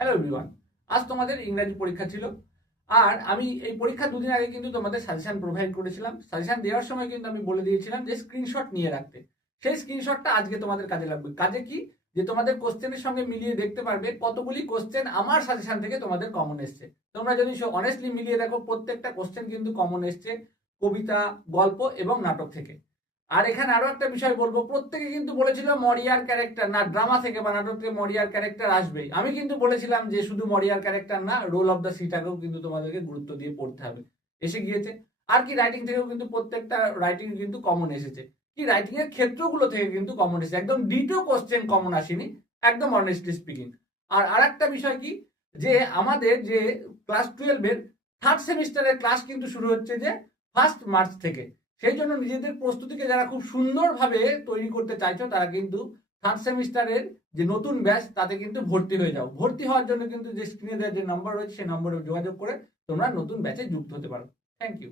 Hello everyone, আজ তোমাদের ইংরাজি পরীক্ষা ছিল। আর আমি এই পরীক্ষা দুদিন আগে কিন্তু তোমাদের সাজেশন প্রোভাইড করেছিলাম। সাজেশন দেওয়ার সময় কিন্তু আমি বলে দিয়েছিলাম যে স্ক্রিনশট নিয়ে রাখতে। সেই স্ক্রিনশটটা আজকে তোমাদের কাজে লাগবে। কাজে কি, যে তোমাদের কোশ্চেনের সঙ্গে মিলিয়ে দেখতে পারবে কতগুলি কোশ্চেন আমার সাজেশন থেকে তোমাদের কমন এসছে। তোমরা যদি অনেস্টলি মিলিয়ে দেখো, প্রত্যেকটা কোশ্চেন কিন্তু কমন এসছে কবিতা, গল্প এবং নাটক থেকে। আর এখানে আরো একটা বিষয় বলবো, প্রত্যেকে কিন্তু বলেছিল মরিয়ার ক্যারেক্টার না, ড্রামা থেকে বা নাটক থেকে মরিয়ার ক্যারেক্টার আসবেই। আমি কিন্তু বলেছিলাম যে শুধু মরিয়ার ক্যারেক্টার না, রোল অফ দ্য সিটাকেও কিন্তু তোমাদেরকে গুরুত্ব দিয়ে পড়তে হবে। এসে গিয়েছে। আর কি, রাইটিং থেকেও কিন্তু প্রত্যেকটা রাইটিং কিন্তু কমন এসেছে। কি, রাইটিং এর ক্ষেত্রগুলো থেকে কিন্তু কমন এসেছে, একদম ডিটো কোশ্চেন কমন আসেনি, একদম অনেস্টলি স্পিকিং। আর আরেকটা বিষয় কি, যে আমাদের যে ক্লাস 12 এর থার্ড সেমিস্টারের ক্লাস কিন্তু শুরু হচ্ছে যে 1 মার্চ থেকে। সেই জন্য নিজেদের প্রস্তুতিকে যারা খুব সুন্দরভাবে তৈরি করতে চাইছো, তারা কিন্তু থার্ড সেমিস্টারের যে নতুন ব্যাচ তাতে কিন্তু ভর্তি হয়ে যাও। ভর্তি হওয়ার জন্য কিন্তু যে স্ক্রিনে দেওয়া যে নাম্বার রয়েছে সেই নম্বরে যোগাযোগ করে তোমরা নতুন ব্যাচে যুক্ত হতে পারো। Thank you.